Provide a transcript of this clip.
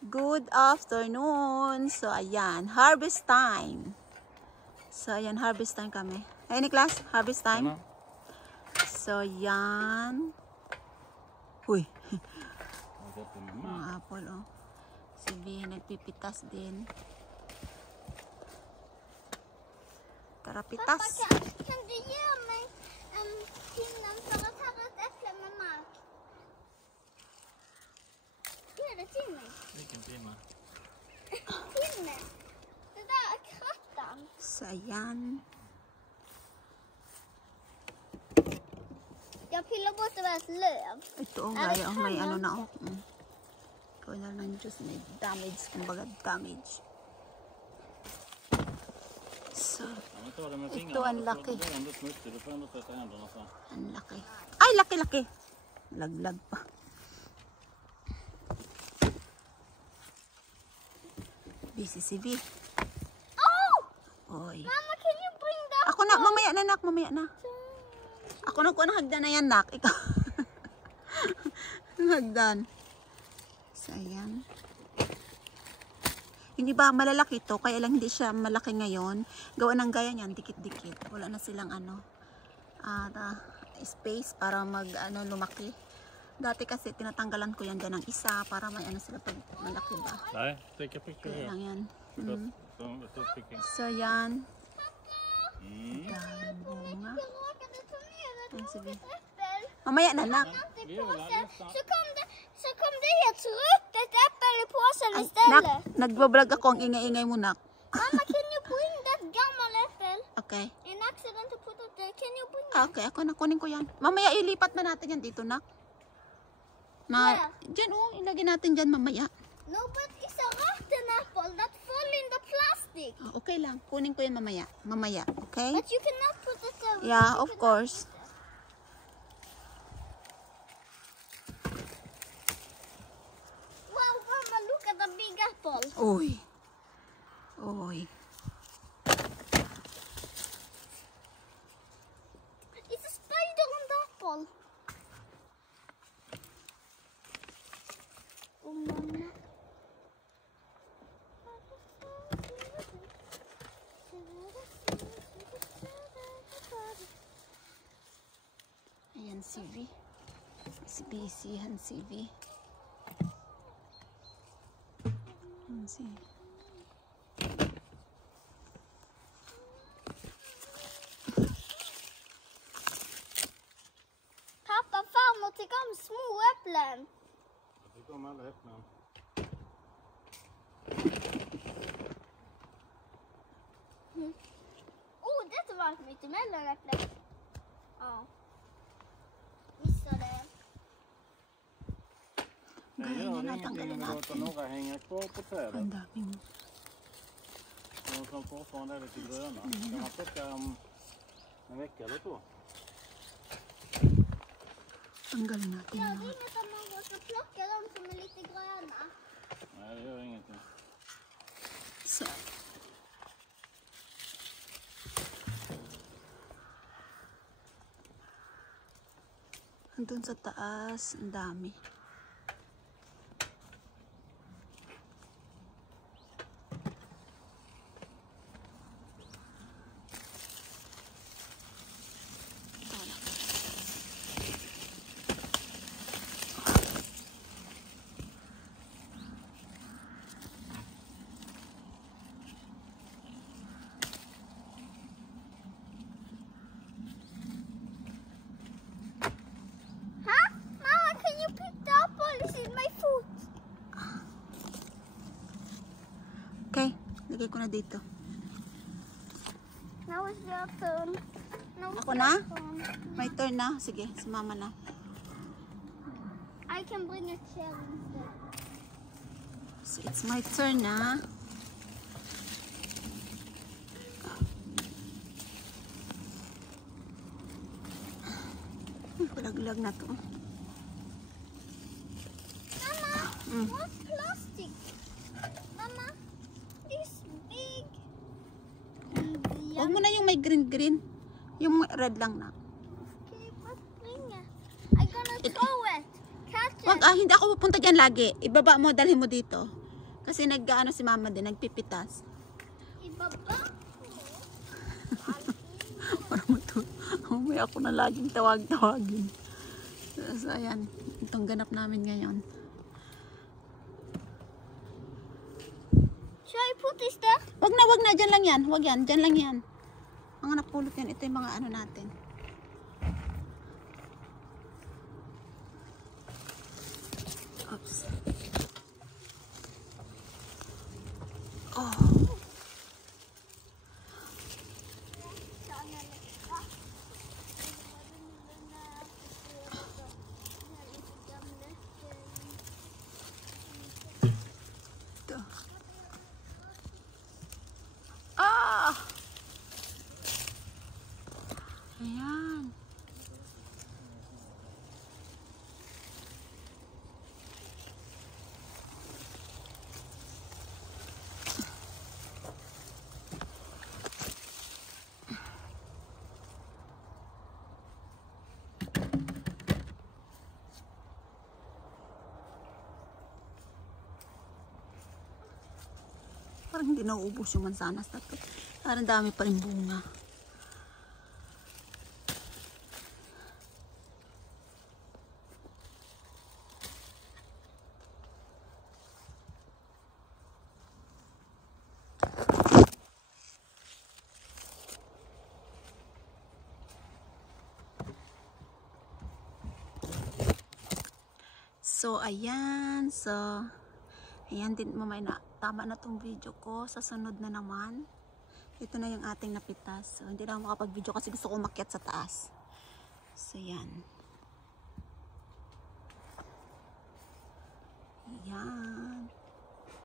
Good afternoon. So, ayan. Harvest time. So, ayan. Harvest time kami. Hey, Niklas. Harvest time. So, ayan. Uy. Mga apple, oh. Si V, nagpipitas din. Tara, pitas. Pappa, kan du ge mig pinnen för att ha ett äpple med mark? Ge det till mig. Vilken pinne? Pinne. Det där är krattan. So, ayan. Jag pillar bort det där löv. Ito, oh, gaya. Oh, may ano na, oh. Ikaw na lang just may damage. Kumbaga, damage. So, ito ang laki. Ang laki. Ay, laki-laki. Laglag pa. Busy si V. Oh! Oy. Mama, can you bring that? Ako na, mamaya na, nak. Mamaya na. Ako na, kung hagdan na yan, nak. Ikaw. Hagdan. So, ayan. Hindi ba malalaki to? Kaya lang hindi siya malaki ngayon. Gawa ng gaya niyan, dikit-dikit. Wala na silang space para lumaki. Dati kasi tinatanggalan ko yan dyan ng isa para may sila pag malaki ba. Nej, take a picture Kaya here. lang yan. So, yan. Dahil bunga. Jag råkade ta ner Ayan, sige. ett äpple. Mamaya na, nak. I påsen. Så kom det helt ruttet äpple i påsen Nak, istället. nagbablog ako. Ang ingay-ingay mo, nak. Mamma, can you bring that gammal äpple? Okay. En accident to put it there. Can you bring it? Okay, ako na, kunin ko yan. Mamaya ilipat na natin yan dito, nak. Diyan, oh, ilagay natin dyan mamaya. No, but it's a rotten apple that fall in the plastic. Okay lang, kunin ko yan mamaya. Mamaya, okay? But you cannot put it there. Yeah, of course. Wow, Mama, look at the big apple. Uy. Uy. It's a spider on the apple. Oh, Mama. Ayan si V. Si busy, han si V. Ayan si. Pappa, farmor tycker om små äpplen. Jag tycker om alla äpplen. Oh, detta var ett mittemellanäpple. Ja. Missade. Det gör ingenting om du låter några hänga kvar på trädet. Ang daming. De som fortfarande är lite gröna. Kan man plocka om en vecka eller så? Tanggalin natin Gör yan. det inget om man går och plockar de som är lite gröna? Nej, det gör ingenting. So. Andun sa taas, ang dami. Huh? Mama, can you pick the apple? This is my foot. Okay, lagay ko na dito. Now it's your turn. Now it's Ako your na? turn. My turn na. Sige, si mama na. I can bring a chair instead. So, it's my turn na. Kulaglag na to. Mama, what's plastic? Mama, this big. Huwag mo na yung may green-green. Yung red lang na. Can you put bring it? I'm gonna throw it. Catch it. Wag, hindi ako pupunta dyan lagi. Ibaba mo, dalhin mo dito. Kasi nag-ano si mama din, nagpipitas. Ibaba ko. Para mamaya ako na laging tawag-tawagin. So, ayan. Itong ganap namin ngayon. Should I put this there? Wag na. Dyan lang yan. Wag yan. Dyan lang yan. Mga napulot yan. Ito yung mga ano natin. Oops. Oh. Ito. Ah! Ayan. Parang hindi nauubos yung mansanas na to. Parang dami pa rin bunga. So, ayan. So, ayan din, mamaya na. Tama na tong video ko. Sa sunod na naman. Ito na yung ating napitas. So, hindi na ako makapag-video kasi gusto ko umakyat sa taas. So, yan. Yan.